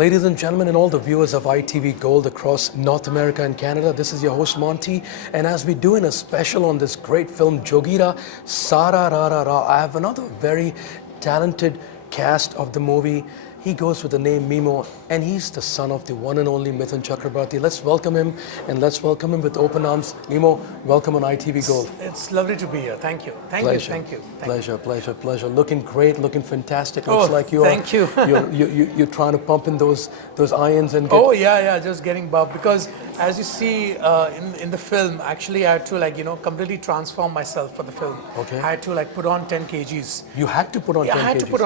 Ladies and gentlemen, and all the viewers of ITV Gold across North America and Canada, this is your host Monty. And as we do in a special on this great film, Jogira, Sara, I have another very talented cast of the movie. He goes with the name Mimoh, and he's the son of the one and only Mimoh Chakraborty. Let's welcome him, and let's welcome him with open arms. Mimoh, welcome on ITV Gold. It's lovely to be here. Thank you. Thank you. Pleasure. Looking great, looking fantastic. Looks like you thank you. You're trying to pump in those irons and get... Oh yeah, just getting buff, because as you see in the film, actually I had to completely transform myself for the film. Okay. I had to put on 10 kgs. You had to put on 10 kgs. I had to put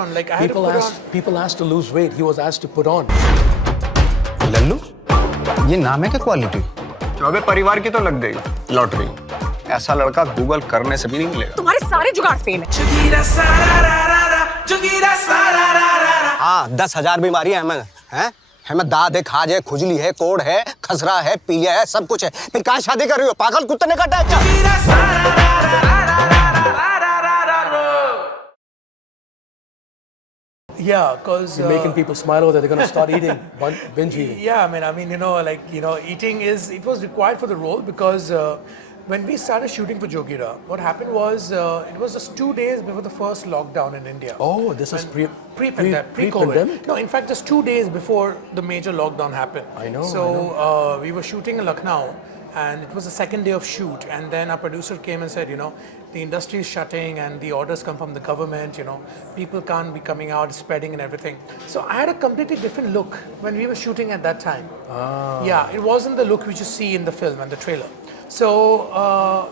on. People asked to lose weight. He was asked to put on. Lallu, ये नाम है क्या quality? जो अबे परिवार की तो लग गई लॉटरी। ऐसा लड़का गूगल करने से भी नहीं मिलेगा। तुम्हारे सारे जुगाड़ फेल हैं। हाँ, 10,000 बीमारी है हमें दाद है, खाज है, खुजली है, कोड़ है, खसरा है, पीलिया है, सब कुछ है। फिर कहाँ शादी कर रही हो? पागल कुत्ते ने काटा है। Yeah, because you're making people smile over there. They're going to start eating, binge eating. Yeah, eating it was required for the role, because when we started shooting for Jogira, what happened was it was just 2 days before the first lockdown in India. Oh, this is pre-COVID. No, in fact, just 2 days before the major lockdown happened. I know. So we were shooting in Lucknow, and it was the second day of shoot, and then our producer came and said, the industry is shutting and the orders come from the government, people can't be coming out, spreading and everything. So I had a completely different look when we were shooting at that time. Yeah, it wasn't the look which you see in the film and the trailer. So,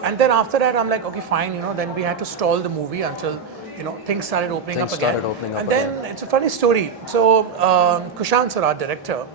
and then after that, I'm like, okay, fine, then we had to stall the movie until, things started opening up again. And then it's a funny story. So, Kushan Sara, our director,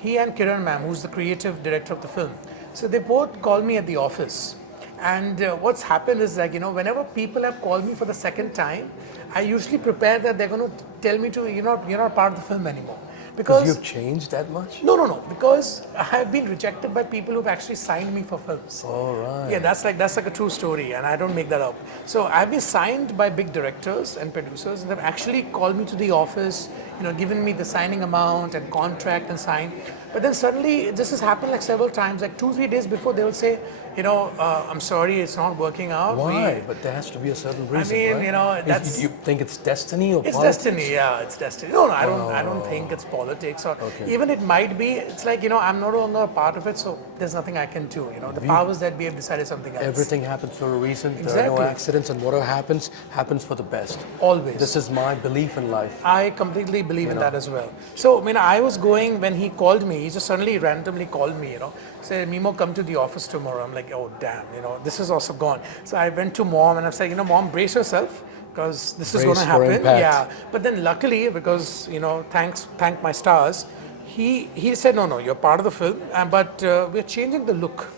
he and Kiran ma'am, who's the creative director of the film, so they both called me at the office. And what's happened is whenever people have called me for the second time, I usually prepare that they're going to tell me you're not part of the film anymore. Because you've changed that much? No. Because I have been rejected by people who've actually signed me for films. Oh, right. Yeah, that's like a true story, and I don't make that up. So I've been signed by big directors and producers, and they've actually called me to the office, given me the signing amount and contract and sign. But then suddenly, this has happened several times, 2-3 days before, they will say, I'm sorry, it's not working out. Why? But there has to be a certain reason, right? That's... You think it's destiny or it's politics? Destiny, yeah, it's destiny. No, I don't think it's politics, or even it might be. It's I'm no longer a part of it, so there's nothing I can do. The powers that be have decided something else. Everything happens for a reason. Exactly. There are no accidents, and whatever happens for the best. Always. This is my belief in life. I completely believe in that as well. So, I was going, when he called me, he just suddenly randomly called me, said, Mimoh, come to the office tomorrow. I'm like, oh, damn, this is also gone. So I went to mom and I said, Mom, brace yourself, because this is going to happen. Yeah. But then luckily, because, thank my stars, he said, no, you're part of the film, but we're changing the look.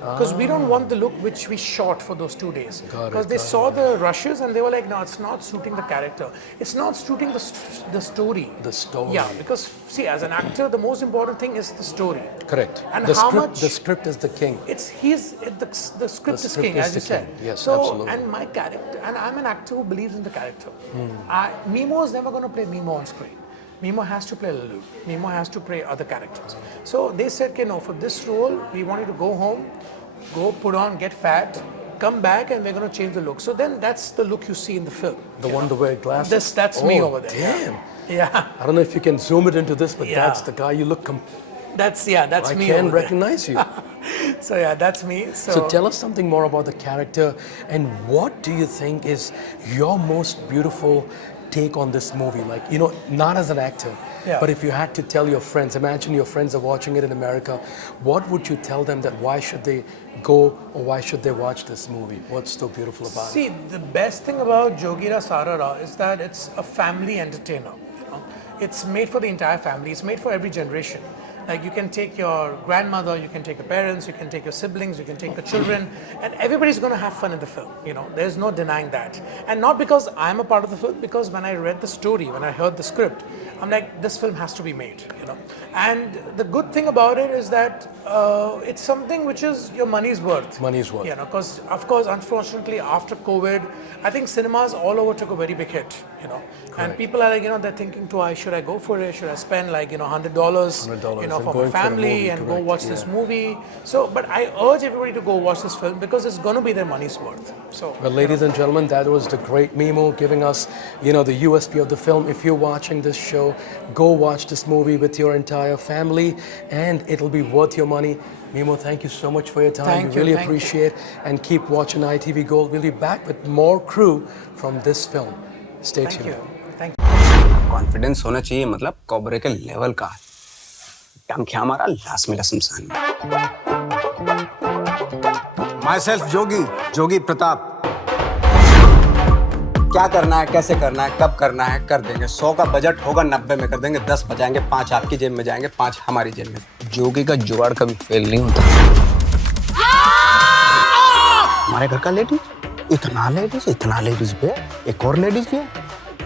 Because we don't want the look which we shot for those 2 days. Because they saw the rushes and they were like, no, it's not suiting the character. It's not suiting the story. The story. Yeah, because see, as an actor, the most important thing is the story. Correct. And the script is the king. The script is king, as you said. Yes, so, absolutely. and my character, and I'm an actor who believes in the character. Mimoh is never going to play Mimoh on screen. Mimoh has to play Lalu. Mimoh has to play other characters. So they said, no, for this role, we want you to go home, go put on, get fat, come back, and we're going to change the look. So then that's the look you see in the film. The one to wear glasses? That's me over there. Damn. Yeah. I don't know if you can zoom it into this, but that's the guy you look... That's me. I can recognize you. So yeah, that's me. So tell us something more about the character, and what do you think is your most beautiful take on this movie? Not as an actor, but if you had to tell your friends, imagine your friends are watching it in America, what would you tell them, that why should they go or why should they watch this movie? What's so beautiful about it? See, the best thing about Jogira Sara is that it's a family entertainer. It's made for the entire family. It's made for every generation. Like you can take your grandmother, you can take your parents, you can take your siblings, you can take your children, and everybody's going to have fun in the film. You know, there's no denying that. And not because I'm a part of the film, because when I read the story, when I heard the script, I'm like, this film has to be made. You know, and the good thing about it is that it's something which is your money's worth. Money's worth. You know, because of course, unfortunately, after COVID, I think cinemas all over took a very big hit. You know, and people are like, you know, they're thinking twice: should I go for it? Should I spend like, you know, $100, you know, for my family and go watch this movie? So, but I urge everybody to go watch this film because it's going to be their money's worth. So, well, ladies and gentlemen, that was the great Mimoh giving us, you know, the USP of the film. If you're watching this show, go watch this movie with your entire family, and it'll be worth your money. Mimoh, thank you so much for your time. Thank we you, really thank appreciate and keep watching ITV Gold. We'll be back with more crew from this film. Stay thank tuned. you. Thank you. Confidence होना चाहिए, मतलब कॉबरे के level का। टंकिया हमारा लाश मिला शमशान में। माई सेल्फ जोगी प्रताप। क्या करना है, कैसे करना है, कब करना है, कर देंगे। 100 का बजट होगा, 90 में कर देंगे। 10 बचाएंगे, 5 आपकी जेब में जाएंगे, 5 हमारी जेब में। जोगी का जुगाड़ कभी फेल नहीं होता। हमारे घर का लेडीज, इतना लेडीज पे एक और लेडीज भी है।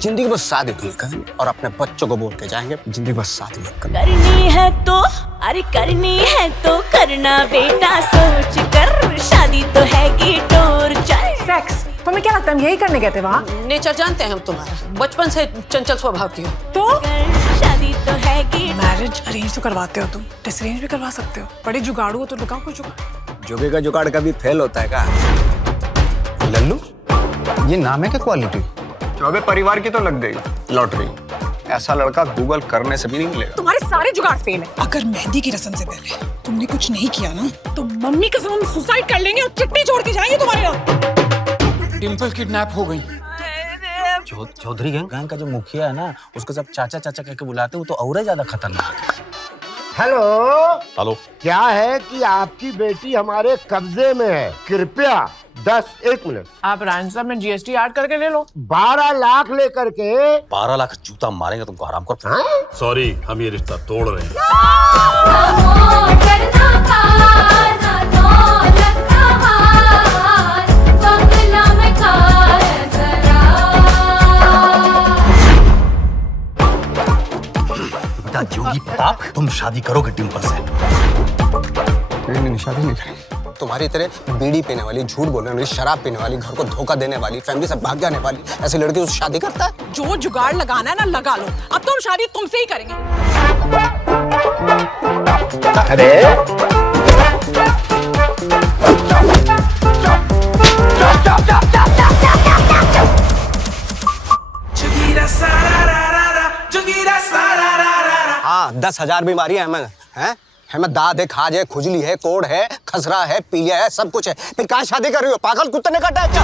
जिंदगी बस शादी नहीं करनी, और अपने बच्चों को बोल के जाएंगे जिंदगी बस शादी नहीं करनी है तो, अरे करनी है तो करना बेटा, सोच कर, शादी तो है की टोर चल। सेक्स तुम्हें क्या लगता है हम यही करने गए थे वहाँ? नेचर जानते हैं हम तुम्हारा, बचपन से चंचल स्वभाव की हो। तो शादी तो है की। मैरिज अरेंज तो करवाते हो तुम, डिसअरेंज भी करवा सकते हो। बड़े जुगाड़ू हो तो लगाओ कोई जुगाड़। जोगी का जुगाड़ कभी फेल होता है क्या? लल्लू, ये नाम है क्या क्वालिटी? चौबे परिवार की तो लग गई लॉटरी। ऐसा लड़का गूगल करने से भी नहीं मिलेगा। तुम्हारे सारे जुगाड़ फेल है। अगर मेहंदी की रस्म से पहले तुमने कुछ नहीं किया ना, तो मम्मी कसम हम सुसाइड कर लेंगे और चिट्ठी छोड़ के जाएंगे तुम्हारे यहाँ। डिम्पल किडनैप हो गई। चौधरी गैंग का जो मुखिया है ना, उसको सब चाचा चाचा कह के बुलाते हैं, वो तो और ही ज्यादा खतरनाक है। हेलो, क्या है कि आपकी बेटी हमारे कब्जे में है। कृपया 1 मिनट। आप रैंसम में जीएसटी ऐड करके ले लो। 12 लाख लेकर के। 12 लाख जूता मारेंगे तुमको हराम कर। सॉरी, हम ये रिश्ता तोड़ रहे हैं। बेटा जोगी प्रताप, तुम शादी करोगे डिम्पल से? नहीं, शादी नहीं करेंगे। तुम्हारी तरह बीड़ी पीने वाली, झूठ बोलने वाली, शराब पीने वाली, घर को धोखा देने वाली, फैमिली से भाग जाने वाली ऐसी लड़की उससे शादी करता है? जो जुगाड़ लगाना है ना लगा लो। अब तो हम शादी तुमसे ही करेंगे। अरे हाँ, 10,000 बीमारियां हैं। हमें दाद है, खाज है, खुजली है, कोढ़ है, खसरा है, पीलिया है, सब कुछ है। फिर कहाँ शादी कर रही हो? पागल कुत्ते ने काटा है क्या?